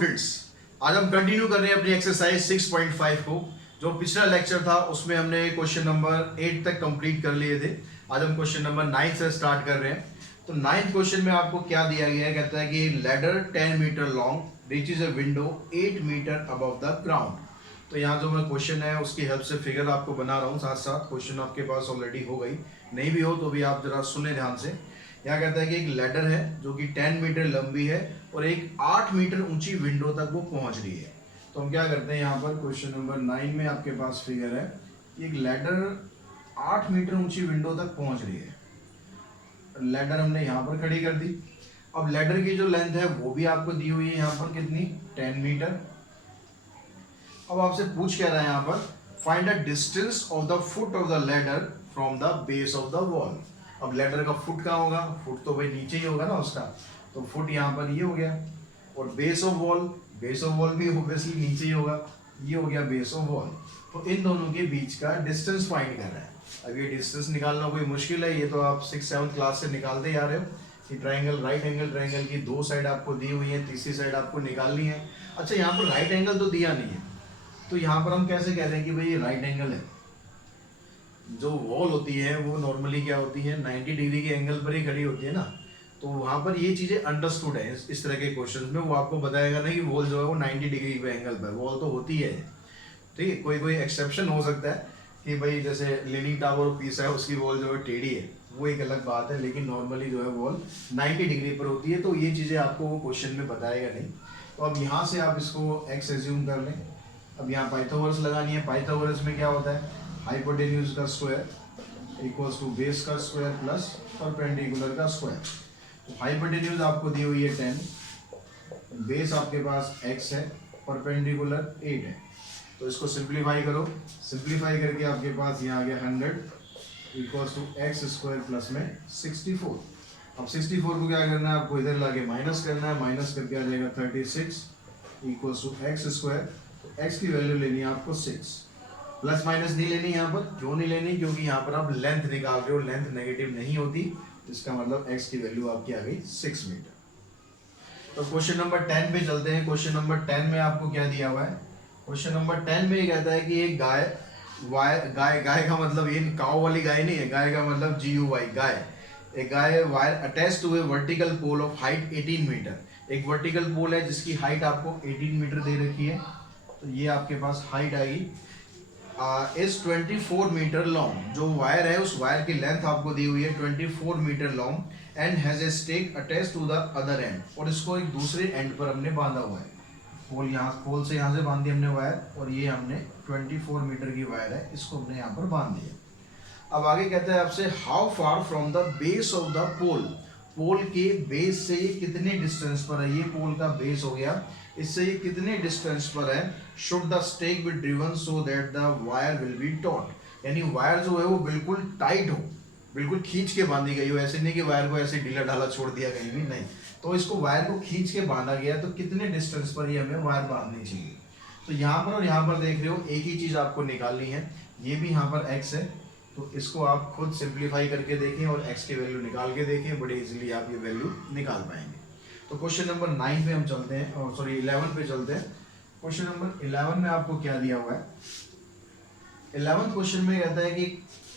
Students, आज हम continue कर रहे हैं अपनी एक्सरसाइज 6.5 को। जो पिछला लेक्चर था उसमें हमने क्वेश्चन नंबर 8 तक कंप्लीट कर लिए थे। आज हम क्वेश्चन नंबर 9 से स्टार्ट कर रहे हैं। तो 9th क्वेश्चन में आपको क्या दिया गया है, कहता है कि ladder 10 metre long reaches a window 8 metre above the ground. तो यहाँ जो मैं क्वेश्चन है उसकी हेल्प से फिगर आपको बना रहा हूँ, साथ साथ क्वेश्चन आपके पास ऑलरेडी हो गई, नहीं भी हो तो भी आप जरा सुने ध्यान से। यहाँ कहता है कि एक लैडर है जो कि 10 मीटर लंबी है और एक 8 मीटर ऊंची विंडो तक वो पहुंच रही है। तो हम क्या करते हैं, यहाँ पर क्वेश्चन नंबर 9 में आपके पास फिगर है, एक लैडर 8 मीटर ऊंची विंडो तक पहुंच रही है। लैडर हमने यहाँ पर खड़ी कर दी। अब लैडर की जो लेंथ है वो भी आपको दी हुई है यहाँ पर, कितनी, 10 मीटर। अब आपसे पूछ क्या रहा है यहाँ पर, find the distance of the foot of the ladder from the base of the wall. अब लैडर का फुट कहाँ होगा, फुट तो भाई नीचे ही होगा ना उसका, तो फुट यहाँ पर ये हो गया। और बेस ऑफ वॉल भी ऑब्वियसली नीचे ही होगा, ये हो गया बेस ऑफ वॉल। तो इन दोनों के बीच का डिस्टेंस फाइंड करना है। अब ये डिस्टेंस निकालना कोई मुश्किल है, ये तो आप 6th-7th क्लास से निकालते आ रहे हो कि ट्राइंगल, राइट एंगल ट्राइंगल की दो साइड आपको दी हुई है, तीसरी साइड आपको निकालनी है। अच्छा, यहाँ पर राइट एंगल तो दिया नहीं है, तो यहाँ पर हम कैसे कह रहे हैं कि भाई ये राइट एंगल है। जो वॉल होती है वो नॉर्मली क्या होती है, 90 डिग्री के एंगल पर ही खड़ी होती है ना। तो वहाँ पर ये चीज़ें अंडरस्टूड है इस तरह के क्वेश्चन में। वो आपको बताएगा ना कि वॉल जो है वो 90 डिग्री पे एंगल पर, वॉल तो होती है, ठीक है। कोई कोई एक्सेप्शन हो सकता है कि भाई जैसे लीनिंग टावर पीस है उसकी वॉल जो है टेढ़ी है, वो एक अलग बात है, लेकिन नॉर्मली जो है वॉल 90 डिग्री पर होती है। तो ये चीज़ें आपको वो क्वेश्चन में बताएगा नहीं। तो अब यहाँ से आप इसको एक्स एज्यूम कर लें। अब यहाँ पाइथागोरस लगानी है। पाइथागोरस में क्या होता है, हाइपोटेन्यूज का स्क्वायर इक्वल्स टू बेस का स्क्वायर प्लस परपेंडिकुलर का स्क्वायर। तो हाइपोटेन्यूज आपको दी हुई है 10, बेस आपके पास x है, परपेंडिकुलर 8 है। तो इसको सिंप्लीफाई करो, सिंप्लीफाई करके आपके पास यहाँ आ गया 100 equals to x square plus में 64। अब 64 को क्या करना है, आपको इधर लाके माइनस करना है, माइनस करके आ जाएगा 36 इक्वल्स टू एक्स स्क्वायर। तो एक्स की वैल्यू लेनी है आपको 6। प्लस माइनस नहीं लेनी यहाँ पर, क्यों नहीं लेनी, क्योंकि यहाँ पर आप लेंथ निकाल रहे हो, लेंथ नेगेटिव नहीं होती, इसका मतलब x की वैल्यू आपकी आ गई 6 मीटर। तो क्वेश्चन नंबर 10 पे चलते हैं। क्वेश्चन नंबर 10 में आपको क्या दिया हुआ है, क्वेश्चन नंबर 10 में ये कहता है कि एक गाय का मतलब ये काऊ वाली गाय नहीं है, गाय का मतलब GUY, गाय। एक guy wire attach to a vertical pole of height 18 metre. एक वर्टिकल पोल है जिसकी हाइट आपको 18 मीटर दे रखी है। तो ये आपके पास हाइट आएगी इज 24 मीटर लॉन्ग। जो वायर है उस वायर की लेंथ आपको दी हुई है 24 metre long and has a stake attach to the other end. और इसको एक दूसरे एंड पर हमने बांधा हुआ है, पोल से यहाँ से बांध दी हमने वायर, और ये हमने 24 मीटर की वायर है, इसको हमने यहाँ पर बांध दिया। अब आगे कहता है आपसे, how far from the base of the pole. Pole के बेस से ये कितने डिस्टेंस पर है, ये पोल का बेस हो गया, इससे ये कितने डिस्टेंस पर है। Should the stake be driven so that the wire will be taut. यानी वायर जो है वो बिल्कुल टाइट हो, बिल्कुल खींच के बांधी गई हो, ऐसे नहीं कि वायर को ऐसे ढीला ढाला छोड़ दिया कहीं भी, नहीं। तो इसको वायर को खींच के बांधा गया, तो कितने डिस्टेंस पर ये हमें वायर बांधनी चाहिए। तो यहाँ पर और यहाँ पर देख रहे हो, एक ही चीज आपको निकालनी है। ये भी यहाँ पर x है, तो इसको आप खुद सिंप्लीफाई करके देखें और x की वैल्यू निकाल के देखें, बड़े इजीली आप ये वैल्यू निकाल पाएंगे। तो क्वेश्चन नंबर 9 पे हम चलते हैं, और सॉरी 11 पे चलते हैं। क्वेश्चन नंबर 11 में आपको क्या दिया हुआ है, 11th क्वेश्चन में कहता है कि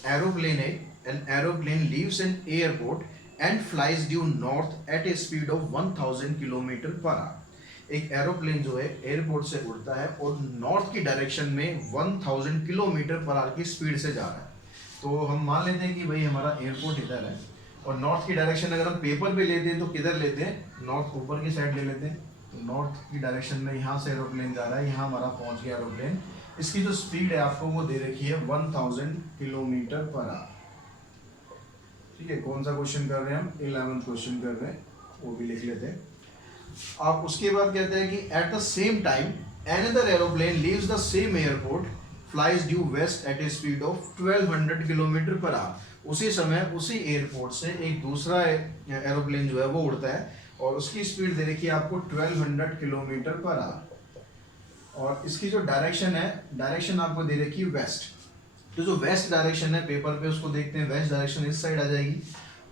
एरोप्लेन है, an aeroplane leaves an airport and flies due north at a speed of 1000 kilometre per hour. एक एरोप्लेन जो है एयरपोर्ट से उड़ता है और नॉर्थ की डायरेक्शन में 1000 किलोमीटर पर आवर की स्पीड से जा रहा है। तो हम मान लेते हैं कि भाई हमारा एयरपोर्ट इधर है, और नॉर्थ की डायरेक्शन अगर हम पेपर पे लेते हैं तो किधर लेते हैं, नॉर्थ ऊपर की साइड ले लेते हैं। तो नॉर्थ की डायरेक्शन में यहाँ से एरोप्लेन जा रहा है, यहाँ हमारा पहुँच गया एरोप्लेन। इसकी जो स्पीड है आपको वो दे रखी है 1000 किलोमीटर पर आवर। ठीक है, कौन सा क्वेश्चन कर रहे हैं हम, 11th क्वेश्चन कर रहे हैं, वो भी लिख लेते हैं आप। उसके बाद कहते हैं कि at the same time another aeroplane leaves the same airport flies due west at a speed of 1200 kilometre per hour. उसी समय उसी एयरपोर्ट से एक दूसरा एरोप्लेन जो है वो उड़ता है, और उसकी स्पीड दे रखी है आपको 1200 किलोमीटर पर आवर। और इसकी जो डायरेक्शन है, डायरेक्शन आपको दे रखी है वेस्ट। तो जो वेस्ट डायरेक्शन है पेपर पे उसको देखते हैं, वेस्ट डायरेक्शन इस साइड आ जाएगी,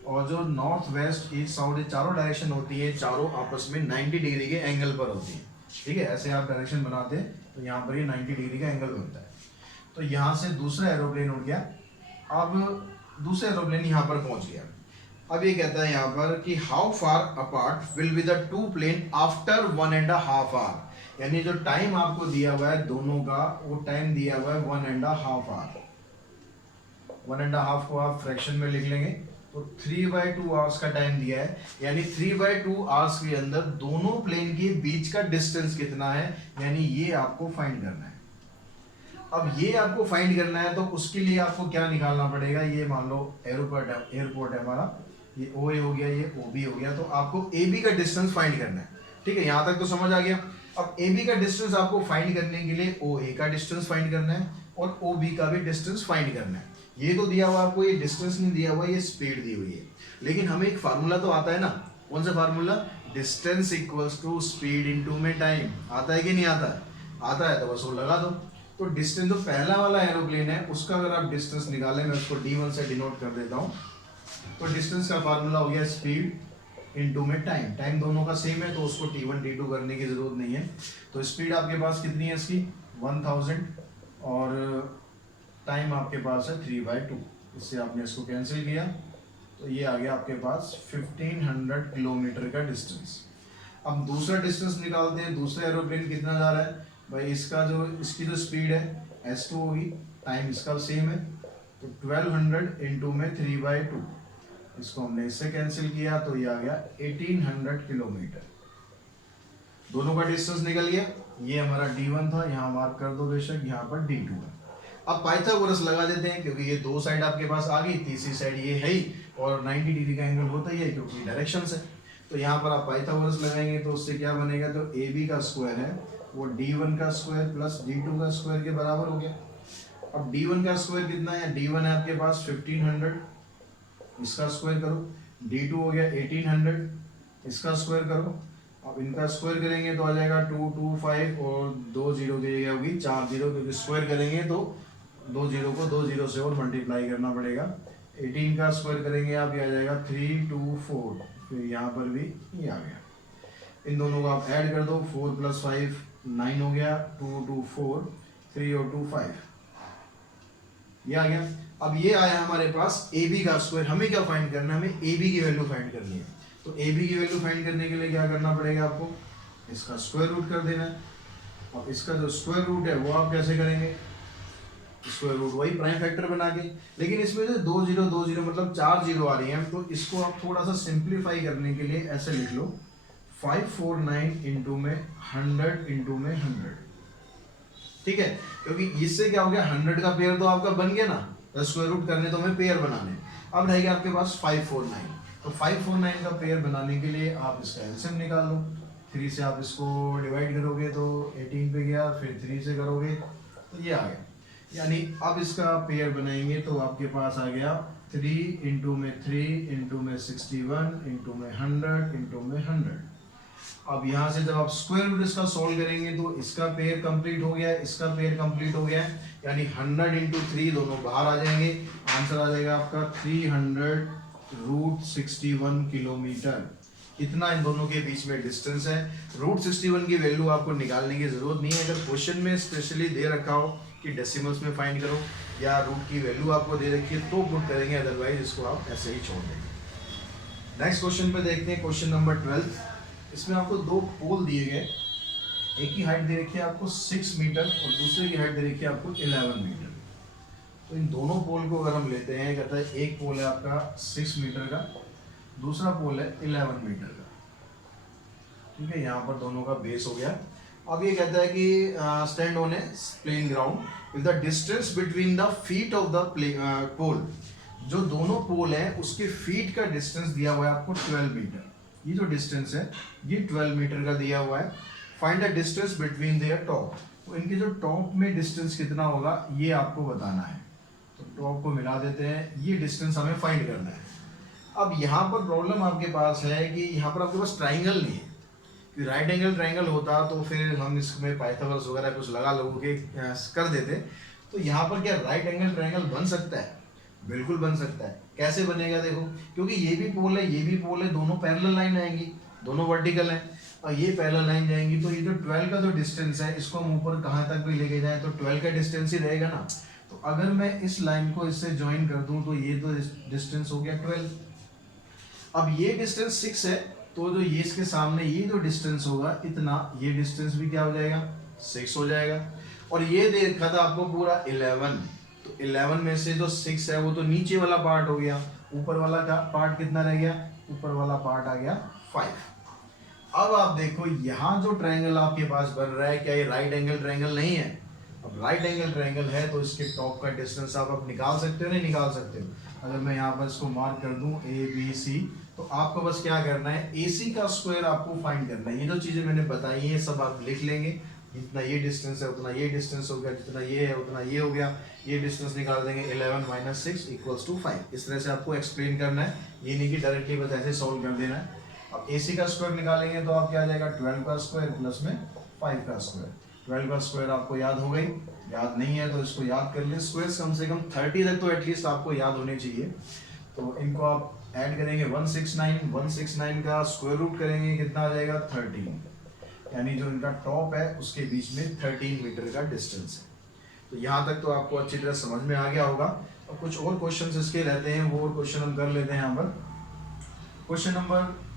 और जो नॉर्थ वेस्ट ईस्ट साउथ ये चारों डायरेक्शन होती है, चारों आपस में 90 डिग्री के एंगल पर होती है। ठीक है, ऐसे आप डायरेक्शन बनाते हैं तो यहाँ पर ये 90 डिग्री का एंगल बनता है। तो यहाँ से दूसरा एरोप्लेन उड़ गया, अब दूसरा एरोप्लेन यहाँ पर पहुंच गया। अब ये कहता है यहाँ पर कि how far apart will be the two plane after 1.5 hour, यानी जो टाइम आपको दिया हुआ है दोनों का, वो टाइम दिया हुआ है 1.5 आवर। 1.5 को आप फ्रैक्शन में लिख लेंगे तो 3/2 आवर्स का टाइम दिया है, यानी 3/2 आवर्स के अंदर दोनों प्लेन के बीच का डिस्टेंस कितना है, यानी ये आपको फाइंड करना है। अब ये आपको फाइंड करना है तो उसके लिए आपको क्या निकालना पड़ेगा, ये मान लो एयरपोर्ट है हमारा, ये ओ ए हो गया, ये ओ बी हो गया, तो आपको ए बी का डिस्टेंस फाइंड करना है। ठीक है, यहाँ तक तो समझ आ गया। अब ए बी का डिस्टेंस आपको फाइंड करने के लिए ओ ए का डिस्टेंस फाइंड करना है और ओ बी का भी डिस्टेंस फाइंड करना है। ये तो दिया हुआ आपको, ये डिस्टेंस नहीं दिया हुआ, ये स्पीड दी हुई है, लेकिन हमें एक फार्मूला तो आता है ना। कौन सा formula? Distance equals to speed into में टाइम। आता है कि नहीं आता है? आता है, तो बस वो लगा दो। तो डिस्टेंस जो पहला वाला एरोप्लेन है उसका अगर आप डिस्टेंस निकालें, मैं उसको d1 से डिनोट कर देता हूँ, तो डिस्टेंस का फार्मूला हो गया स्पीड इनटू में टाइम। टाइम दोनों का सेम है तो उसको t1 t2 करने की जरूरत नहीं है। तो स्पीड आपके पास कितनी है इसकी? 1000 और टाइम आपके पास है 3/2। इससे आपने इसको कैंसिल किया तो ये आ गया आपके पास 1500 किलोमीटर का डिस्टेंस। अब दूसरा डिस्टेंस निकालते हैं, दूसरा एरोप्लेन कितना जा रहा है भाई, इसकी जो स्पीड है s2 होगी, टाइम इसका सेम है, तो 1200 इंटू में 3/2, इसको हमने इससे कैंसिल किया तो ये आ गया 1800 किलोमीटर। दोनों का डिस्टेंस निकल गया। ये हमारा d1 था, यहाँ मार्क कर दो बेशक, यहाँ पर d2 है। अब पाइथागोरस लगा देते हैं क्योंकि ये दो साइड आपके पास आ गई, तीसरी साइड ये है ही, और 90 डिग्री का एंगल होता ही है क्योंकि डायरेक्शन से। तो यहाँ पर आप पाइथागोरस लगाएंगे तो उससे क्या बनेगा, तो ए बी का स्क्वायर है वो d1 का स्क्वायर प्लस d2 का स्क्वायर के बराबर हो गया। अब d1 का स्क्वायर कितना है, d1 है आपके पास 1500, इसका स्क्वायर करो, d2 हो गया 1800, इसका स्क्वायर करो। अब इनका स्क्वायर करेंगे तो आ जाएगा 225 और 2 जीरो की जगह होगी 4 जीरो, क्योंकि स्क्वायर करेंगे तो 2 जीरो को 2 जीरो से और मल्टीप्लाई करना पड़ेगा। 18 का स्क्वायर करेंगे आप, ये आ जाएगा 324, फिर यहाँ पर भी ये आ गया। इन दोनों को आप ऐड कर दो, 4 + 5 9 हो गया, 2 2 4 3 और 2 5, ये आ गया। अब ये आया हमारे पास ए बी का स्क्वायर। हमें क्या फाइंड करना है, हमें ए बी की वैल्यू फाइंड करनी है। तो ए बी की वैल्यू फाइंड करने के लिए क्या करना पड़ेगा आपको, इसका स्क्वायर रूट कर देना है। अब इसका जो स्क्वायर रूट है वो आप कैसे करेंगे, स्क्वायर रूट वही प्राइम फैक्टर बना के, लेकिन इसमें जो 2 जीरो मतलब 4 जीरो आ रही है, तो इसको आप थोड़ा सा सिंप्लीफाई करने के लिए ऐसे लिख लो, 549 इंटू में 100 इंटू में 100। ठीक है, क्योंकि इससे क्या हो गया, 100 का पेयर तो आपका बन गया ना, स्क्वायर रूट करने तो हमें पेयर बनाने। अब रहेगा आपके पास 549, तो 549 का पेयर बनाने के लिए आप इसका एलसीएम निकाल लो। 3 से आप इसको डिवाइड करोगे तो 18 पे गया, फिर 3 से करोगे तो ये आ गया। यानी अब इसका पेयर बनाएंगे तो आपके पास आ गया 3 इंटू में 3 इंटू में 61 इंटू में 100 इंटू में 100। अब यहाँ से जब आप स्क्वायर रूट इसका सॉल्व करेंगे तो इसका पेयर कंप्लीट हो गया, इसका पेयर कंप्लीट हो गया, यानी 100 इंटू 3 दोनों बाहर आ जाएंगे। आंसर आ जाएगा आपका 300√61 किलोमीटर। इतना इन दोनों के बीच में डिस्टेंस है। √61 की वैल्यू आपको निकालने की जरूरत नहीं है। अगर क्वेश्चन में स्पेशली दे रखा हो कि डेसिमल्स में फाइंड करो या रूट की वैल्यू आपको दे रखी है तो पुट करेंगे, अदरवाइज इसको आप ऐसे ही छोड़ देंगे। नेक्स्ट क्वेश्चन पे देखते हैं, क्वेश्चन नंबर 12। इसमें आपको दो पोल दिए गए, एक की हाइट दे रखी है आपको 6 मीटर और दूसरे की हाइट दे रखी है आपको 11 मीटर। तो इन दोनों पोल को अगर हम लेते हैं, कहता है एक पोल है आपका 6 मीटर का, दूसरा पोल है 11 मीटर का। ठीक है, यहाँ पर दोनों का बेस हो गया। अब ये कहता है कि stand on a plane ground if the distance between the feet of the pole, जो दोनों पोल है उसके फीट का डिस्टेंस दिया हुआ है आपको 12 मीटर। ये जो डिस्टेंस है ये 12 मीटर का दिया हुआ है। Find the distance between their top, तो इनके जो टॉप में डिस्टेंस कितना होगा ये आपको बताना है। तो टॉप को मिला देते हैं, ये डिस्टेंस हमें फाइंड करना है। अब यहाँ पर प्रॉब्लम आपके पास है कि यहाँ पर आपके पास ट्राइंगल नहीं है, कि राइट एंगल ट्राइंगल होता तो फिर हम इसमें पाइथागोरस वगैरह कुछ लगा लोगों के कर देते। तो यहाँ पर क्या राइट एंगल ट्राइंगल बन सकता है? बिल्कुल बन सकता है। कैसे बनेगा देखो, क्योंकि ये भी पोल है ये भी पोल है, दोनों पैरेलल लाइन आएंगी, दोनों वर्टिकल हैं। और ये पैरेलल लाइन जाएंगी, तो ये जो 12 का जो डिस्टेंस है इसको हम ऊपर कहाँ तक भी लेके जाएं तो 12 का डिस्टेंस ही रहेगा ना। तो अगर मैं इस लाइन को इससे ज्वाइन कर दूं तो ये तो डिस्टेंस हो गया 12। अब ये डिस्टेंस 6 है, तो जो ये इसके सामने ये जो डिस्टेंस होगा इतना, ये डिस्टेंस भी क्या हो जाएगा 6 हो जाएगा। और ये देखा था आपको पूरा 11, तो 11 में से जो 6 है वो तो नीचे वाला पार्ट हो गया, ऊपर वाला का पार्ट कितना रह गया, ऊपर वाला पार्ट आ गया 5। अब आप देखो यहाँ जो ट्रायंगल आपके पास बन रहा है, क्या ये राइट एंगल ट्रायंगल नहीं है? अब राइट एंगल ट्रायंगल है तो इसके टॉप का डिस्टेंस आप अब निकाल सकते हो, नहीं निकाल सकते हो? अगर मैं यहाँ पर इसको मार्क कर दूं ए बी सी, तो आपको बस क्या करना है, ए सी का स्क्वायर आपको फाइंड करना है। ये जो चीजें मैंने बताई है सब आप लिख लेंगे, जितना ये डिस्टेंस है उतना ये डिस्टेंस हो गया, जितना ये है उतना ये हो गया, ये डिस्टेंस निकाल देंगे 11 माइनस 6 इक्वल्स टू 5। इस तरह से आपको एक्सप्लेन करना है, ये नहीं कि डायरेक्टली बस ऐसे सॉल्व कर देना है। अब ए सी का स्क्वायर निकालेंगे तो आप क्या आ जाएगा 12 का स्क्वायर प्लस में 5 का स्क्वायर। 12 का स्क्वायर आपको याद हो गई, याद नहीं है तो इसको याद कर ले। स्क्वायर्स कम से कम 30 तक तो एटलीस्ट आपको याद होने चाहिए। तो इनको आप ऐड करेंगे 169 का स्क्वायर रूट करेंगे, कितना आ जाएगा 13, यानी जो इनका टॉप है उसके बीच में 13 मीटर का डिस्टेंस है। तो यहाँ तक तो आपको अच्छी तरह समझ में आ गया होगा। और कुछ और क्वेश्चंस इसके रहते हैं, वो क्वेश्चन हम कर लेते हैं यहाँ पर। क्वेश्चन नंबर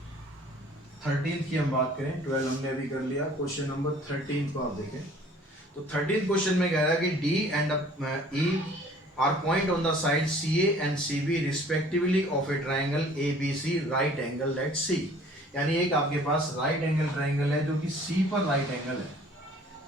13 की हम बात करें, 12 हमने अभी कर लिया, क्वेश्चन नंबर 13 को आप देखें। तो 13 क्वेश्चन में कह रहा है कि D and E are point on the side C A and C B respectively of a triangle A B C right angle at C. यानी एक आपके पास राइट एंगल ट्राइंगल है जो कि सी पर राइट एंगल है।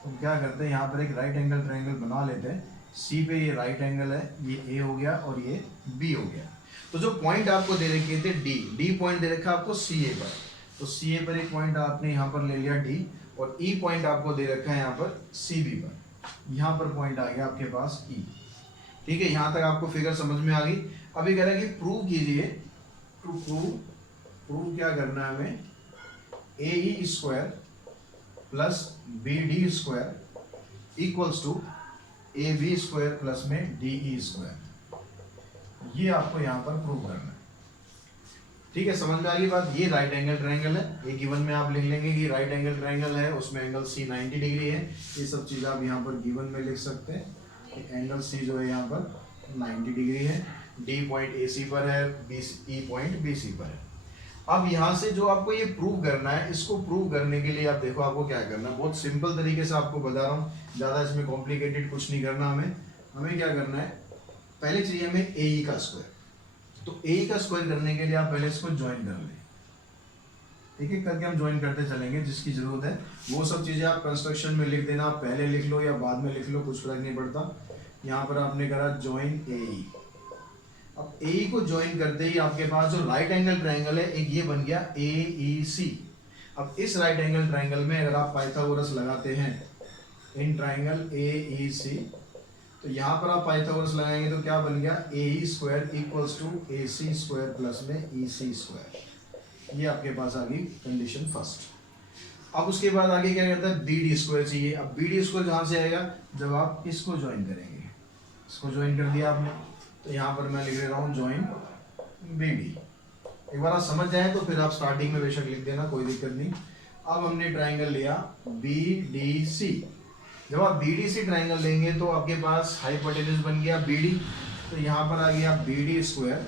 तो क्या करते हैं, यहाँ पर एक राइट एंगल ट्राइंगल बना लेते हैं। सी पे ये राइट एंगल है, ये ए हो गया और ये बी हो गया। तो जो पॉइंट आपको दे रखे थे डी पॉइंट दे रखा आपको सी ए पर, तो सी ए पर एक पॉइंट आपने यहाँ पर ले लिया डी, और ई पॉइंट आपको दे रखा है यहाँ पर सी बी पर। यहाँ पर पॉइंट आ गया आपके पास ई। ठीक है, यहाँ तक आपको फिगर समझ में आ गई। अभी कह रहा है कि प्रूव कीजिए, टू प्रूव क्या करना है हमें, A E square plus B D square equals to A B square plus में डी ई स्क्वायर। ये आपको यहाँ पर प्रूव करना है। ठीक है, समझ में आ गई बात। ये राइट एंगल ट्रायंगल है, ये गिवन में आप लिख लेंगे कि राइट एंगल ट्रायंगल है, उसमें एंगल सी 90 डिग्री है। ये सब चीज़ आप यहाँ पर गिवन में लिख सकते हैं। एंगल सी जो है यहाँ पर 90 डिग्री है, डी पॉइंट ए सी पर है, ई पॉइंट बी सी पर है। अब यहाँ से जो आपको ये प्रूव करना है, इसको प्रूव करने के लिए आप देखो आपको क्या करना है। बहुत सिंपल तरीके से आपको बता रहा हूँ, ज़्यादा इसमें कॉम्प्लिकेटेड कुछ नहीं करना। हमें क्या करना है, पहले चाहिए हमें ए ई का स्क्वायर। तो ए का स्क्वायर करने के लिए आप पहले इसको ज्वाइन कर लें। एक एक करके हम ज्वाइन करते चलेंगे, जिसकी जरूरत है वो सब चीजें आप कंस्ट्रक्शन में लिख देना, आप पहले लिख लो या बाद में लिख लो, कुछ फर्क नहीं पड़ता। यहाँ पर आपने करा ज्वाइन ए ई। अब ए को ज्वाइन करते ही आपके पास जो राइट एंगल ट्रायंगल है, एक ये बन गया ए ई सी। अब इस राइट एंगल ट्रायंगल में अगर आप पाइथागोरस लगाते हैं इन ट्रायंगल ए ई सी, तो यहाँ पर आप पाइथागोरस लगाएंगे तो क्या बन गया, A E square equals to A C square plus में ई सी स्क्वायर। ये आपके पास आ गई कंडीशन फर्स्ट। अब उसके बाद आगे क्या कहता है, बी डी स्क्वायर चाहिए। अब बी डी स्क्वायर कहाँ से आएगा, जब आप इसको ज्वाइन करेंगे। इसको ज्वाइन कर दिया आपने, तो यहाँ पर मैं लिख रहा हूँ ज्वाइन बी डी। एक बार आप समझ जाए तो फिर आप स्टार्टिंग में बेशक लिख देना, कोई दिक्कत नहीं। अब हमने ट्राइंगल लिया बी डी सी। जब आप बी डी सी ट्राइंगल लेंगे तो आपके पास हाइपोटेन्यूज बन गया बी डी, तो यहाँ पर आ गया B D square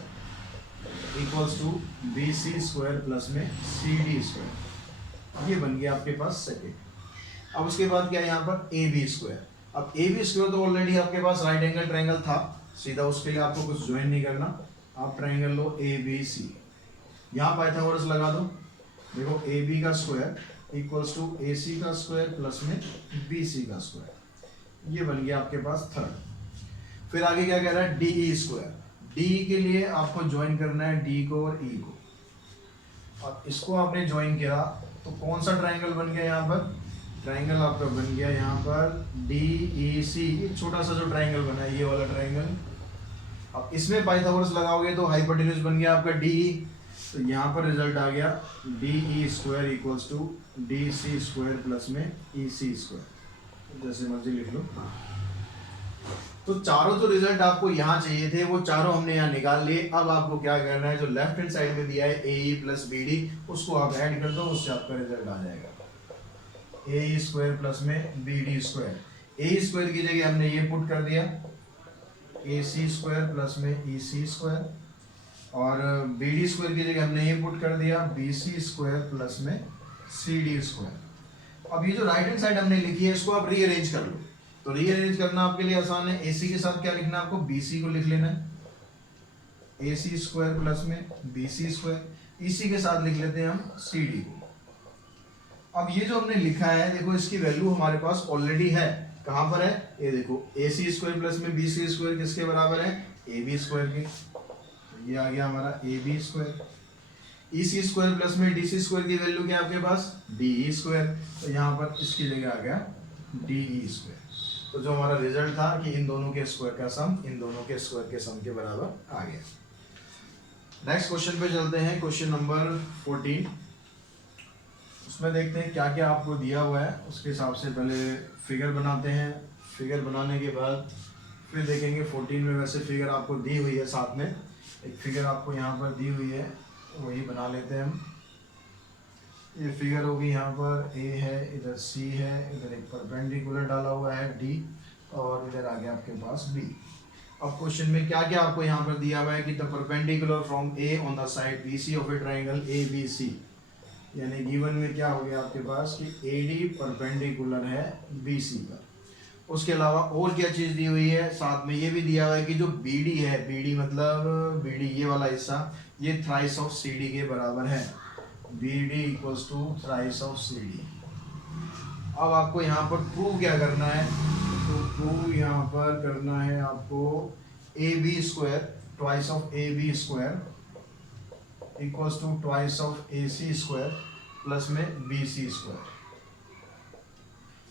equals to B C square plus में सी डी स्क्वायर। ये बन गया आपके पास सेकेंड। अब उसके बाद क्या है यहाँ पर ए बी स्क्वायर। अब ए बी स्क्वायर तो ऑलरेडी आपके पास राइट एंगल ट्राइंगल था, सीधा उसके लिए आपको कुछ ज्वाइन नहीं करना। आप ट्राइंगल लो ए बी सी, यहाँ पाइथागोरस लगा दो। देखो ए बी का square equals to A C का स्क्वायर प्लस में बी सी का स्क्वायर। ये बन गया आपके पास थर्ड। फिर आगे क्या कह रहा है, डी ई स्क्वायर। डी के लिए आपको ज्वाइन करना है डी को और ई को, और इसको आपने ज्वाइन किया तो कौन सा ट्राइंगल बन गया यहाँ पर, ट्राइंगल आपका बन गया यहाँ पर डी ई सी। एक छोटा सा जो ट्राइंगल बना है ये वाला ट्राइंगल। अब इसमें पाइथागोरस लगाओगे तो हाइपोटेन्यूज बन गया आपका डी ई। तो यहाँ पर रिजल्ट आ गया D E square equals to D C square plus में ई सी स्क्वायर। जैसे मर्जी लिख लो। तो चारों जो रिजल्ट आपको यहाँ चाहिए थे वो चारों हमने यहाँ निकाल लिए। अब आपको क्या करना है, जो लेफ्ट हैंड साइड में दिया है ए ई प्लस बी डी, उसको आप ऐड कर दो, उससे आपका रिजल्ट आ जाएगा। ए स्क्वायर प्लस में बी डी स्क्वायर। ए स्क्वायर की जगह हमने ये पुट कर दिया ए सी स्क्वायर प्लस में ई सी स्क्वायर, और बी डी स्क्वायर की जगह हमने ये पुट कर दिया बी सी स्क्वायर प्लस में सी डी स्क्वायर। अब ये जो राइट हैंड साइड हमने लिखी है इसको आप रीअरेंज कर लो। तो रीअरेंज करना आपके लिए आसान है। ए सी के साथ क्या लिखना है आपको, बी सी को लिख लेना है ए सी स्क्वायर प्लस में बी सी स्क्वायर, इसी के साथ लिख लेते हैं हम सी डी को। अब ये जो हमने लिखा है देखो इसकी वैल्यू हमारे पास ऑलरेडी है, कहां पर है, ये देखो ए सी स्क्वायर प्लस में बी सी स्क्वायर किसके बराबर है, ए बी स्क्वायर के। ये आ गया हमारा A B square. E C square plus में डी सी स्क्वायर की वैल्यू क्या है आपके पास, डी ई स्क्वायर। तो यहाँ पर इसकी जगह आ गया डी ई स्क्वायर। तो जो हमारा रिजल्ट था कि इन दोनों के स्क्वायर का सम इन दोनों के स्क्वायर के सम के बराबर आ गया। नेक्स्ट क्वेश्चन पे चलते हैं, क्वेश्चन नंबर 14। उसमें देखते हैं क्या क्या आपको दिया हुआ है, उसके हिसाब से पहले फिगर बनाते हैं। फिगर बनाने के बाद फिर देखेंगे 14 में वैसे फिगर आपको दी हुई है, साथ में एक फिगर आपको यहाँ पर दी हुई है, वही बना लेते हैं हम। ये फिगर होगी यहाँ पर ए है, इधर सी है, इधर एक परपेंडिकुलर डाला हुआ है डी, और इधर आ गया आपके पास बी। अब क्वेश्चन में क्या क्या आपको यहाँ पर दिया हुआ है कि the perpendicular from A on the side B C of a triangle A B C, यानी गिवन में क्या हो गया आपके पास कि ए डी परपेंडिकुलर है बी सी पर। उसके अलावा और क्या चीज़ दी हुई है, साथ में ये भी दिया हुआ है कि जो बी डी है, बी डी मतलब बी डी ये वाला हिस्सा, ये थ्राइस ऑफ सी डी के बराबर है। B D equals to thrice of C D. अब आपको यहाँ पर प्रूव क्या करना है, तो प्रूव यहाँ पर करना है आपको A B square twice of A B square equals to twice of A C square plus में बी सी स्क्वायर।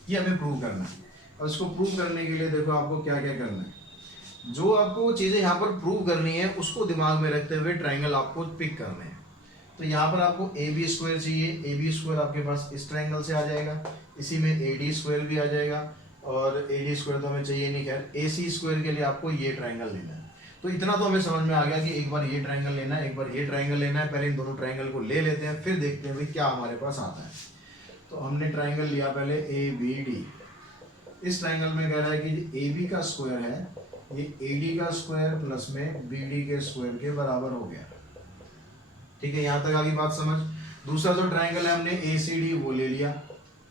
ये हमें प्रूव करना है। और इसको प्रूव करने के लिए देखो आपको क्या क्या करना है। जो आपको चीज़ें यहाँ पर प्रूव करनी है उसको दिमाग में रखते हुए ट्राइंगल आपको पिक करने हैं। तो यहाँ पर आपको ए बी स्क्वायर चाहिए, ए बी स्क्वायर आपके पास इस ट्राइंगल से आ जाएगा, इसी में ए डी स्क्वायर भी आ जाएगा, और ए डी स्क्वायर तो हमें चाहिए नहीं। खैर ए सी स्क्वायर के लिए आपको ये ट्राइंगल लेना है। तो इतना तो हमें समझ में आ गया कि एक बार ये ट्राइंगल लेना है, एक बार ये ट्राइंगल लेना है। पहले इन दोनों ट्राइंगल को ले लेते हैं, फिर देखते हैं भाई क्या हमारे पास आता है। तो हमने ट्राइंगल लिया पहले ए बी डी। इस ट्राइंगल में कह रहा है कि ए बी का स्क्वायर है, ये ए डी का स्क्वायर प्लस में बी डी के स्क्वायर के बराबर हो गया। ठीक है, यहाँ तक आगे बात समझ। दूसरा जो ट्राइंगल है हमने ए सी डी वो ले लिया।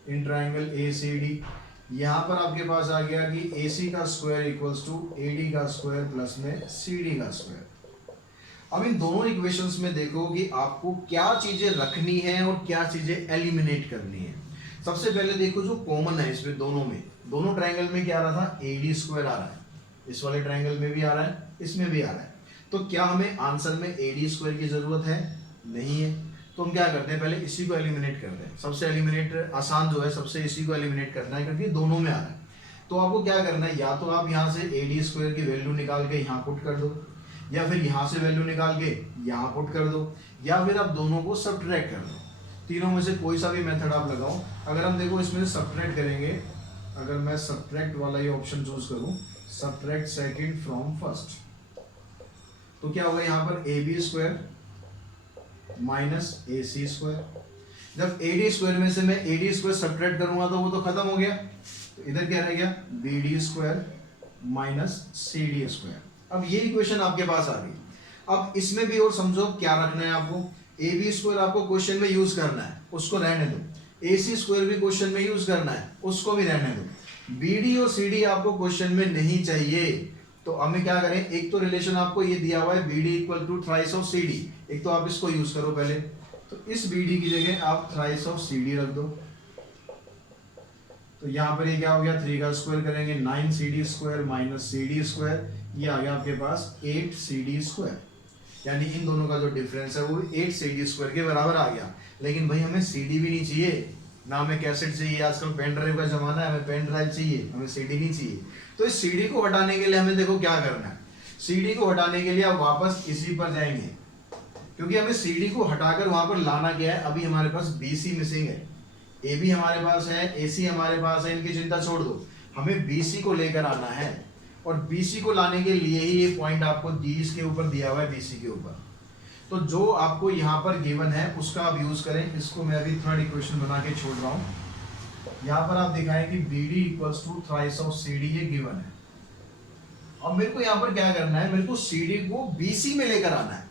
In triangle A C D यहाँ पर आपके पास आ गया कि ए सी का square equals to A D का स्क्वायर प्लस में सी डी का स्क्वायर। अब इन दोनों इक्वेशंस में देखो कि आपको क्या चीजें रखनी है और क्या चीजें एलिमिनेट करनी है। सबसे पहले देखो जो कॉमन है इसमें दोनों में, दोनों ट्राइंगल में क्या आ रहा था, ए डी स्क्वायर आ रहा है, इस वाले ट्राइंगल में भी आ रहा है, इसमें भी आ रहा है। तो क्या हमें आंसर में ए डी स्क्वायर की जरूरत है, नहीं है। तो हम क्या करते हैं, पहले इसी को एलिमिनेट करते हैं। सबसे एलिमिनेट आसान जो है, सबसे इसी को एलिमिनेट करना है क्योंकि दोनों में आ रहा है। तो आपको क्या करना है, या तो आप यहाँ से ए डी स्क्वायर की वैल्यू निकाल के यहाँ पुट कर दो, या फिर यहाँ से वैल्यू निकाल के यहाँ पुट कर दो, या फिर आप दोनों को सब्ट्रैक्ट कर दो। तीनों में से कोई सा भी मेथड आप लगाओ। अगर हम देखो इसमें से सब्ट्रैक्ट करेंगे, अगर मैं सब्ट्रैक्ट वाला ये ऑप्शन चूज करूँ, सब्ट्रैक्ट सेकंड फ्रॉम फर्स्ट, तो क्या होगा यहाँ पर A B square minus A C square. जब ए डी स्क्वायर में से मैं ए डी स्क्वायर सब्ट्रैक्ट करूंगा तो वो तो खत्म हो गया, तो इधर क्या रह गया, B D square minus C D square. अब ये इक्वेशन आपके पास आ गई। अब इसमें भी और समझो क्या रखना है आपको, ए बी स्क्वायर आपको क्वेश्चन में यूज करना है, उसको रहने दो। ए सी स्क्वायर भी क्वेश्चन में यूज करना है, उसको भी रहने दो। बी डी और सी डी आपको क्वेश्चन में नहीं चाहिए। तो हमें क्या करें, एक तो रिलेशन आपको ये दिया हुआ है B D equal to thrice of C D, एक तो आप इसको यूज करो पहले। तो इस बी डी की जगह आप थ्राइस ऑफ सी डी रख दो। तो यहाँ पर ये क्या हो गया, 3 का स्क्वायर करेंगे 9 C D square minus C D square, ये आ गया आपके पास 8 सी डी स्क्वायर। यानी इन दोनों का जो डिफरेंस है वो 8 सी डी स्क्वायर के बराबर आ गया। लेकिन भाई हमें सी डी भी नहीं चाहिए, ना हमें कैसेट चाहिए, आजकल पेन ड्राइव का जमाना है, हमें पेन ड्राइव चाहिए, हमें सीडी नहीं चाहिए। तो इस सीडी को हटाने के लिए हमें देखो क्या करना है, सीडी को हटाने के लिए आप वापस इसी पर जाएंगे, क्योंकि हमें सीडी को हटाकर वहां पर लाना क्या है। अभी हमारे पास बीसी मिसिंग है, ए बी हमारे पास है, ए सी हमारे पास है, इनकी चिंता छोड़ दो, हमें बीसी को लेकर आना है। और बीसी को लाने के लिए ही ये पॉइंट आपको डीज के ऊपर दिया हुआ है, बीसी के ऊपर। तो जो आपको यहाँ पर गिवन है उसका आप यूज करें। इसको मैं अभी थर्ड इक्वेशन बना के छोड़ रहा हूँ। यहाँ पर आप दिखाएं कि B D equals to thrice of C D, ये गिवन है। अब मेरे को यहाँ पर क्या करना है, मेरे को सी डी को बी सी में लेकर आना है।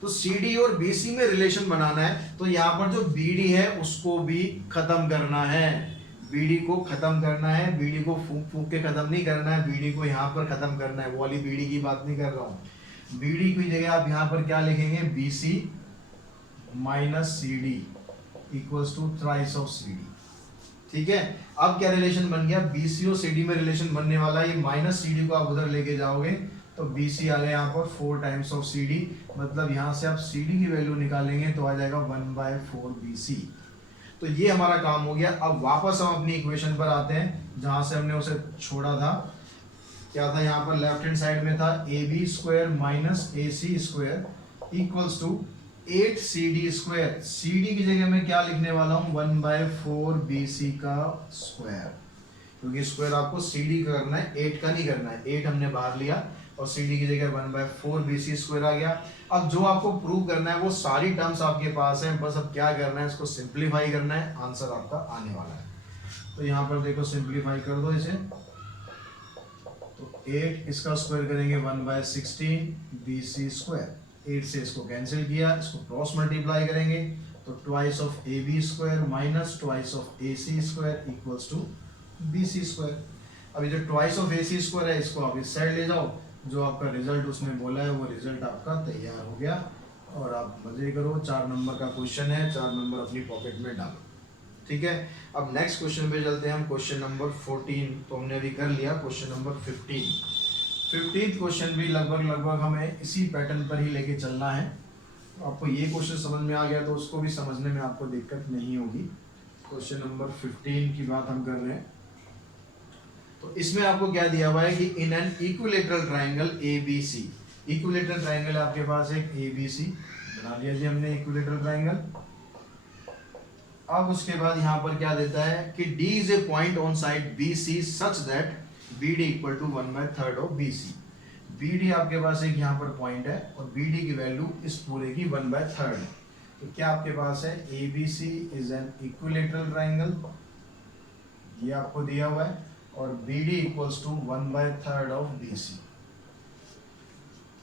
तो सी डी और बी सी में रिलेशन बनाना है, तो यहाँ पर जो बी डी है उसको भी खत्म करना है, बीडी को खत्म करना है। बीडी को फूक फूक के खत्म नहीं करना है, बीडी को यहाँ पर खत्म करना है। वो वाली बीडी की बात नहीं कर रहा हूँ। बीडी की जगह आप यहाँ पर क्या लिखेंगे, B C minus C D equals to thrice of C D. ठीक है, अब क्या रिलेशन बन गया, बीसी और सीडी में रिलेशन बनने वाला है। ये माइनस सीडी को आप उधर लेके जाओगे तो बीसी आ गया यहाँ पर 4 टाइम्स ऑफ सीडी, मतलब यहाँ से आप सीडी की वैल्यू निकालेंगे तो आ जाएगा 1/4 बीसी। तो ये हमारा काम हो गया। अब वापस हम अपनी इक्वेशन पर आते हैं जहां से हमने उसे छोड़ा था। क्या था यहाँ पर, लेफ्ट हैंड साइड में था A B square minus A C square equals to 8 CD square. CD की जगह मैं क्या लिखने वाला हूँ, 1/4 BC का स्क्वायर, क्योंकि स्क्वायर आपको CD का करना है, 8 का नहीं करना है। 8 हमने बाहर लिया और CD की जगह 1/4 BC स्क्वायर आ गया। अब जो आपको प्रूव करना है वो सारी टर्म्स आपके पास हैं, बस अब क्या करना है, इसको सिंप्लीफाई करना है, आंसर आपका आने वाला है। तो यहाँ पर देखो सिंप्लीफाई कर दो इसे, तो 8 इसका स्क्वायर करेंगे 1/16 BC स्क्वायर। 8 से इसको कैंसिल किया, इसको क्रॉस मल्टीप्लाई करेंगे तो twice of A B square minus twice of A C square equals to B C square. अभी जो twice of A C square है इसको आप इस साइड ले जाओ, जो आपका रिजल्ट उसने बोला है वो रिजल्ट आपका तैयार हो गया। और आप मजे करो, 4 नंबर का क्वेश्चन है, 4 नंबर अपनी पॉकेट में डालो। ठीक है, अब नेक्स्ट क्वेश्चन पे चलते हैं हम, क्वेश्चन नंबर 14 तो हमने अभी कर लिया। क्वेश्चन नंबर 15 क्वेश्चन भी लगभग हमें इसी पैटर्न पर ही लेके चलना है। आपको ये क्वेश्चन समझ में आ गया तो उसको भी समझने में आपको दिक्कत नहीं होगी। क्वेश्चन नंबर 15 की बात हम कर रहे हैं, तो इसमें आपको क्या दिया हुआ है कि in an equilateral triangle A B C, equilateral triangle आपके पास एक ए बी सी बना लिया जी हमने इक्विलेटरल ट्राइंगल। अब उसके बाद यहाँ पर क्या देता है कि D is a point on side B C such that B D equal to 1/3 of B C. B D आपके पास एक यहाँ पर पॉइंट है और बी डी की वैल्यू इस पूरे की 1/3 है। तो क्या आपके पास है, A B C is an equilateral triangle, ये आपको दिया हुआ है, और B D equals to 1/3 of B C.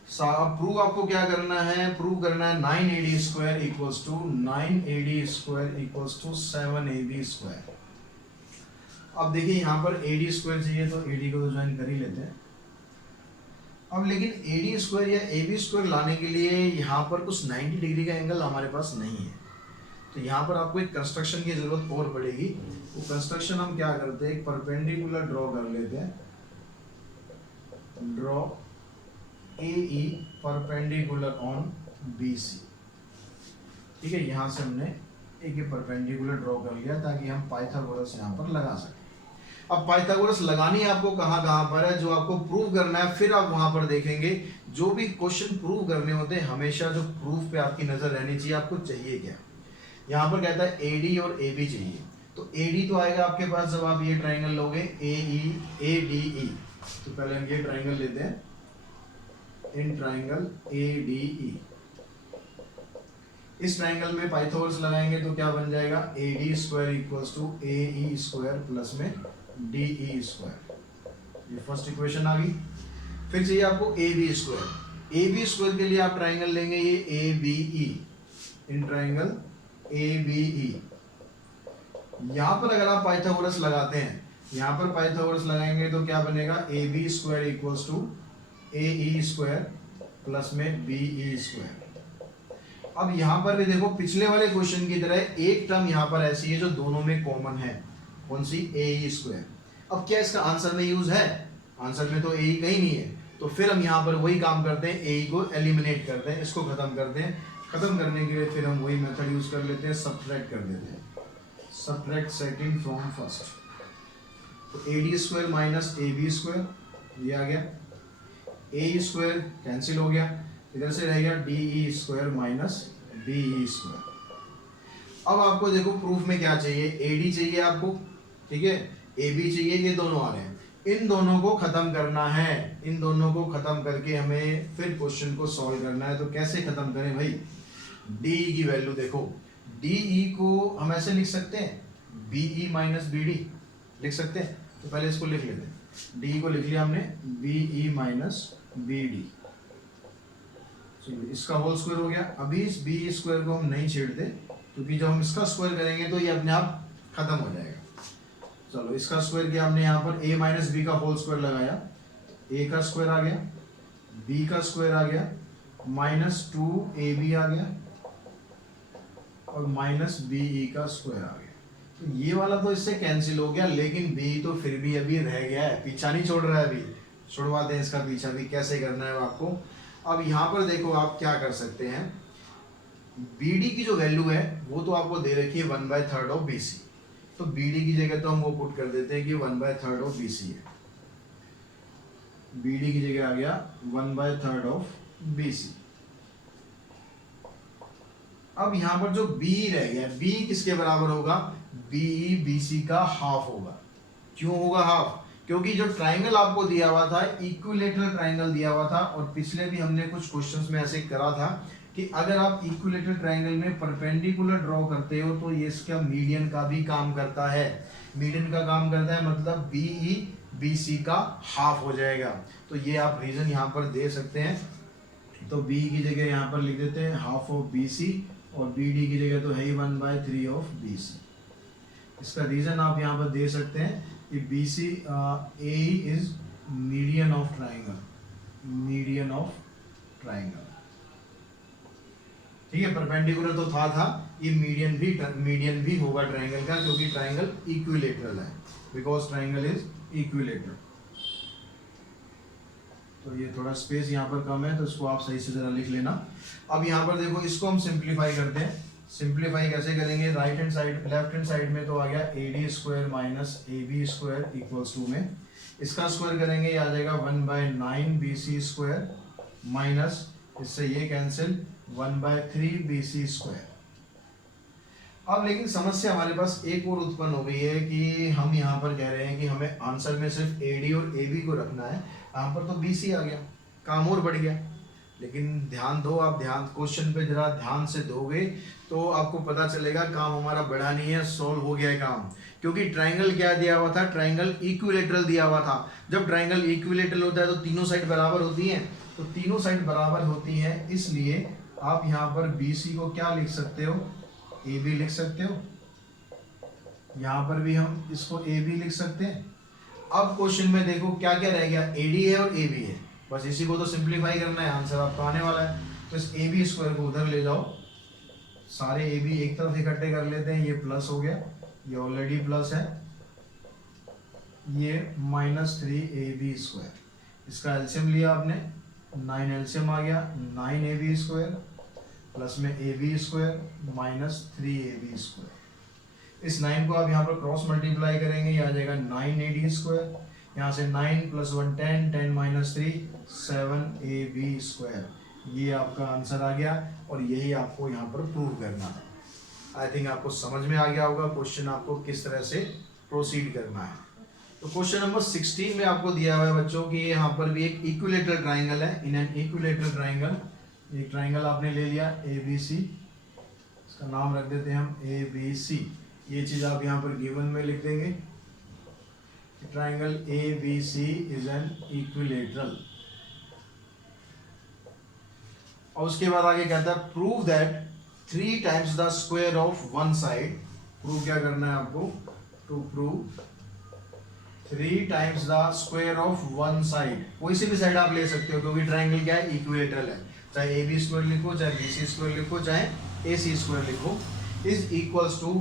Prove आपको क्या करना है, प्रूव करना है 9AD square equals to 9AD square equals to 7AB square. अब देखिए यहाँ पर AD स्क्वायर चाहिए तो AD को तो ज्वाइन कर ही लेते हैं। अब लेकिन AD स्क्वायर या AB स्क्वायर लाने के लिए यहाँ पर कुछ 90 डिग्री का एंगल हमारे पास नहीं है, तो यहाँ पर आपको एक कंस्ट्रक्शन की जरूरत और पड़ेगी। वो कंस्ट्रक्शन हम क्या करते हैं, एक परपेंडिकुलर ड्रॉ कर लेते हैं, draw AE perpendicular on BC। ठीक है, यहाँ से हमने एक परपेंडिकुलर ड्रॉ कर लिया ताकि हम पाइथागोरस यहाँ पर लगा सकें। अब पाइथागोरस लगानी है आपको कहाँ पर है, जो आपको प्रूव करना है, फिर आप वहां पर देखेंगे। जो भी क्वेश्चन प्रूव करने होते हैं हमेशा जो प्रूफ पे आपकी नजर रहनी चाहिए, आपको चाहिए क्या। यहाँ पर कहता है AD और AB चाहिए, तो AD तो आएगा आपके पास जब आप ये ट्राइंगल लोगे ADE। तो पहले हम ये ट्राइंगल लेते हैं, इन ट्राइंगल ADE। इस ट्राइंगल में पाइथागोरस लगाएंगे तो क्या बन जाएगा, AD square equals to AE square plus में DE स्क्वायर। ये फर्स्ट इक्वेशन आ गई। फिर चाहिए आपको AB स्क्वायर। AB स्क्वायर के लिए आप ट्राइंगल लेंगे ये ABE, इन ट्राइंगल ABE। यहां पर अगर आप पाइथागोरस लगाते हैं, यहां पर पाइथागोरस लगाएंगे तो क्या बनेगा, AB square equals to AE square plus में BE स्क्वायर। अब यहाँ पर भी देखो पिछले वाले क्वेश्चन की तरह एक टर्म यहाँ पर ऐसी है जो दोनों में कॉमन है, कौन सी, AE स्क्वायर। अब क्या इसका आंसर में यूज है, आंसर में तो AE कहीं नहीं है, तो फिर हम यहाँ पर वही काम करते हैं, AE को एलिमिनेट करते हैं, इसको खत्म करते हैं। खत्म करने के लिए फिर हम वही मेथड यूज कर लेते हैं, सब्ट्रैक्ट कर देते हैं, सब्ट्रैक्ट सेकंड फ्रॉम फर्स्ट। तो AD square minus AB square, ये आ गया, AE स्क्वायर कैंसिल हो गया, इधर से रह गया DE square minus BE square. अब आपको देखो प्रूफ में क्या चाहिए, AD चाहिए आपको, ठीक है, AB चाहिए, ये दोनों आ रहे हैं, इन दोनों को खत्म करना है। इन दोनों को खत्म करके हमें फिर क्वेश्चन को सॉल्व करना है। तो कैसे खत्म करें भाई, DE की वैल्यू देखो, DE को हम ऐसे लिख सकते हैं, B E minus B D लिख सकते हैं। तो पहले इसको लिख लेते हैं, डी को लिख लिया हमने, B E minus B D, इसका होल स्क्वायर हो गया। अभी इस बी स्क्वायर को हम नहीं छेड़ते क्योंकि जब हम इसका स्क्वायर करेंगे तो ये अपने आप खत्म हो जाएगा। चलो इसका स्क्वायर किया हमने, यहाँ पर a माइनस बी का होल स्क्वायर लगाया, a का स्क्वायर आ गया, b का स्क्वायर आ गया, माइनस 2ab आ गया और माइनस बीई का स्क्वायर आ गया। तो ये वाला तो इससे कैंसिल हो गया, लेकिन b तो फिर भी अभी रह गया है, पीछा नहीं छोड़ रहा है। अभी छुड़वाते हैं इसका पीछा भी, कैसे करना है आपको। अब यहाँ पर देखो आप क्या कर सकते हैं, BD की जो वैल्यू है वो तो आपको दे रखी है 1/3 ऑफ BC, तो BD की जगह तो हम वो पुट कर देते हैं कि 1/3 ऑफ BC है। BD की जगह आ गया 1/3 ऑफ BC। अब यहाँ पर जो BE रह गया, BE किसके बराबर होगा, BE BC का हाफ होगा। क्यों होगा हाफ, क्योंकि जो ट्राइंगल आपको दिया हुआ था इक्विलेटरल ट्राइंगल दिया हुआ था, और पिछले भी हमने कुछ क्वेश्चंस में ऐसे करा था कि अगर आप इक्विलेटरल ट्राइंगल में परपेंडिकुलर ड्रॉ करते हो तो ये इसका मीडियन का भी काम करता है। मीडियन का काम करता है मतलब BE BC का हाफ हो जाएगा। तो ये आप रीजन यहाँ पर दे सकते हैं। तो B की जगह यहाँ पर लिख देते हैं हाफ ऑफ BC, और BD की जगह तो है ही 1/3 ऑफ BC। इसका रीजन आप यहाँ पर दे सकते हैं कि BC AE is median of triangle, median of triangle. ठीक है, परपेंडिकुलर तो था, ये मीडियन भी होगा ट्राइंगल का, क्योंकि ट्राइंगल इक्विलेटरल है, बिकॉज ट्राइंगल इज इक्विलेटरल। तो ये थोड़ा स्पेस यहाँ पर कम है, तो इसको आप सही से जरा लिख लेना। अब यहाँ पर देखो, इसको हम सिंप्लीफाई करते हैं। सिंप्लीफाई कैसे करेंगे, right hand side, left hand side में तो आ गया AD square minus AB square equals to में इसका स्क्वायर करेंगे, ये आ जाएगा 1/9 BC स्क्वायर माइनस, इससे ये कैंसिल 1/3 BC स्क्वायर। अब लेकिन समस्या हमारे पास एक और उत्पन्न हो गई है कि हम यहाँ पर कह रहे हैं कि हमें आंसर में सिर्फ AD और AB को रखना है, यहाँ पर तो BC आ गया, काम और बढ़ गया। लेकिन ध्यान दो, आप ध्यान क्वेश्चन पे जरा ध्यान से दोगे तो आपको पता चलेगा काम हमारा बढ़ा नहीं है, सॉल्व हो गया है काम। क्योंकि ट्राइंगल क्या दिया हुआ था, ट्राइंगल इक्विलेटरल दिया हुआ था। जब ट्राइंगल इक्विलेटरल होता है तो तीनों साइड बराबर होती हैं, तो तीनों साइड बराबर होती हैं, इसलिए आप यहाँ पर BC को क्या लिख सकते हो, AB लिख सकते हो। यहाँ पर भी हम इसको AB लिख सकते हैं। अब क्वेश्चन में देखो क्या क्या रह गया, AD है और AB है, बस इसी को तो सिंप्लीफाई करना है, आंसर आपका आने वाला है। तो इस AB स्क्वायर को उधर ले जाओ, सारे AB एक तरफ इकट्ठे कर लेते हैं, ये प्लस हो गया, ये ऑलरेडी प्लस है, ये -3AB स्क्वायर, इसका एलसीएम लिया आपने, 9 एलसीएम आ गया, 9AB स्क्वायर प्लस में AB square minus 3AB square. इस 9 को आप यहाँ पर क्रॉस मल्टीप्लाई करेंगे, ये आ जाएगा 9AD स्क्वायर, यहाँ से 9 + 1 10, 10 - 3 7AB स्क्वायर। ये आपका आंसर आ गया, और यही आपको यहाँ पर प्रूव करना है। आई थिंक आपको समझ में आ गया होगा क्वेश्चन आपको किस तरह से प्रोसीड करना है। तो क्वेश्चन नंबर 16 में आपको दिया हुआ है बच्चों कि यहाँ पर भी एक इक्विलेटरल ट्राइंगल है। इन एन इक्विलेटरल ट्राइंगल, एक ट्राइंगल आपने ले लिया ABC, इसका नाम रख देते हैं हम ABC। ये चीज आप यहाँ पर गिवन में लिख देंगे, triangle ABC is an equilateral. और उसके बाद आगे कहता है prove that 3 times the square of one side. Prove क्या करना है आपको, to prove 3 times the square of one side. कोई सी भी साइड आप ले सकते हो, क्योंकि ट्राइंगल क्या है, इक्विलेटरल है। चाहे AB स्क्वायर लिखो, चाहे BC स्क्वायर लिखो, चाहे AC स्क्वायर लिखो, is equals to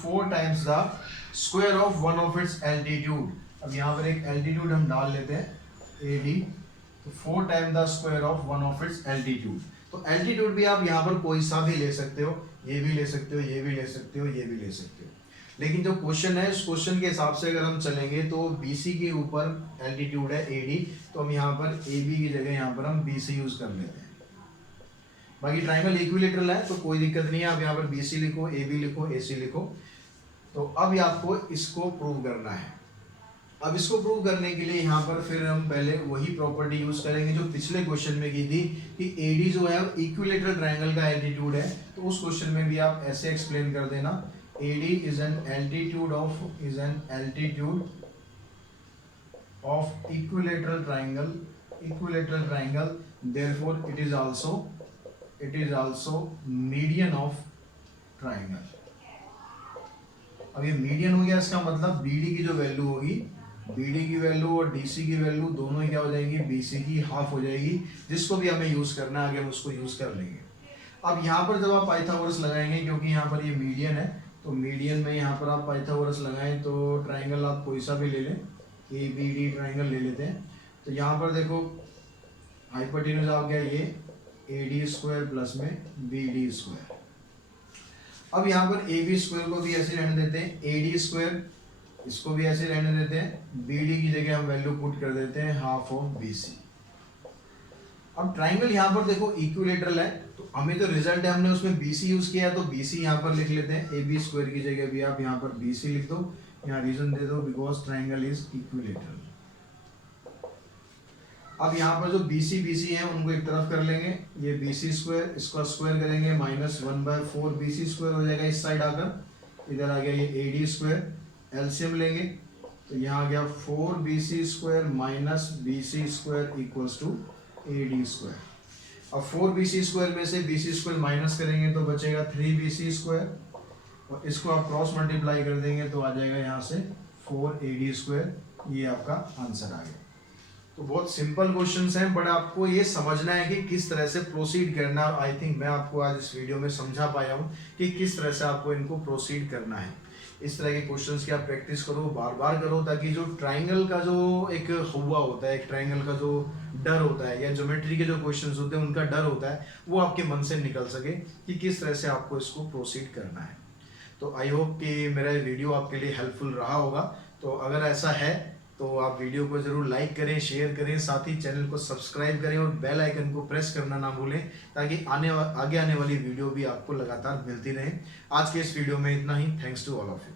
4 times the square of one of its altitude. अब यहाँ पर एक एल्टीट्यूड हम डाल लेते हैं AD, तो 4 times the square of one of its altitude. तो एल्टीट्यूड भी आप यहाँ पर कोई सा भी ले सकते हो, ये भी ले सकते हो, ये भी ले सकते हो, ये भी ले सकते हो। लेकिन जो क्वेश्चन है, इस क्वेश्चन के हिसाब से अगर हम चलेंगे तो BC के ऊपर एल्टीट्यूड है AD, तो हम यहाँ पर AB की जगह यहाँ पर हम BC यूज कर लेते हैं। बाकी ट्राइंगल इक्विलेटरल है तो कोई दिक्कत नहीं है, आप यहाँ पर BC लिखो, AB लिखो, AC लिखो। तो अब आपको इसको प्रूव करना है। अब इसको प्रूव करने के लिए यहाँ पर फिर हम पहले वही प्रॉपर्टी यूज करेंगे जो पिछले क्वेश्चन में की थी कि AD जो है इक्विलेटरल ट्राइंगल का एल्टीट्यूड है। तो उस क्वेश्चन में भी आप ऐसे एक्सप्लेन कर देना AD is an altitude of equilateral triangle, therefore it is also median of triangle. अब ये मीडियन हो गया, इसका मतलब BD की जो वैल्यू होगी, BD की वैल्यू और DC की वैल्यू दोनों ही क्या हो जाएंगी, BC की हाफ हो जाएगी, जिसको भी हमें यूज करना है आगे हम उसको यूज कर लेंगे। अब यहाँ पर जब आप पाइथागोरस लगाएंगे, क्योंकि यहाँ पर ये मीडियन है, तो मीडियन में यहाँ पर आप पाइथागोरस लगाएं तो ट्राइंगल आप कोई सा भी ले लें, ABD ट्राइंगल ले लेते हैं। तो यहाँ पर देखो हाइपोटेन्यूज आ गया ये AD स्क्वायर प्लस में BD स्क्वायर। अब यहाँ पर AB स्क्वायर को भी ऐसे रहने देते हैं, AD स्क्वायर इसको भी ऐसे रहने देते हैं, BD की जगह हम वैल्यू पुट कर देते हैं हाफ ऑफ BC। अब ट्राइंगल यहाँ पर देखो इक्विलेटरल है, तो हमें तो रिजल्ट है हमने उसमें BC यूज किया है, तो BC यहाँ पर लिख लेते हैं, AB स्क्वायर की जगह भी आप यहाँ पर BC लिख दो, यहाँ रीजन दे दो बिकॉज ट्राइंगल इज इक्विलेटरल। अब यहाँ पर जो BC है उनको एक तरफ कर लेंगे, ये BC स्क्वायर इसको स्क्वायर करेंगे -1/4 BC स्क्वायर हो जाएगा, इस साइड आकर इधर आ गया ये AD स्क्वायर, एलसीएम लेंगे तो यहाँ आ गया 4BC square minus BC square equals to AD square. अब 4BC स्क्वायर में से BC स्क्वायर माइनस करेंगे तो बचेगा 3BC स्क्वायर, और इसको आप क्रॉस मल्टीप्लाई कर देंगे तो आ जाएगा यहाँ से 4AD स्क्वायर। ये आपका आंसर आ गया। तो बहुत सिंपल क्वेश्चंस हैं, बट आपको ये समझना है कि किस तरह से प्रोसीड करना है। आई थिंक मैं आपको आज इस वीडियो में समझा पाया हूँ कि किस तरह से आपको इनको प्रोसीड करना है। इस तरह के क्वेश्चंस की आप प्रैक्टिस करो, बार बार करो, ताकि जो ट्राइंगल का जो एक हुआ होता है, एक ट्राइंगल का जो डर होता है या ज्योमेट्री के जो क्वेश्चंस होते हैं उनका डर होता है, वो आपके मन से निकल सके कि किस तरह से आपको इसको प्रोसीड करना है। तो आई होप कि मेरा ये वीडियो आपके लिए हेल्पफुल रहा होगा। तो अगर ऐसा है तो आप वीडियो को जरूर लाइक करें, शेयर करें, साथ ही चैनल को सब्सक्राइब करें और बेल आइकन को प्रेस करना ना भूलें, ताकि आगे आने वाली वीडियो भी आपको लगातार मिलती रहे। आज के इस वीडियो में इतना ही। Thanks to all of you.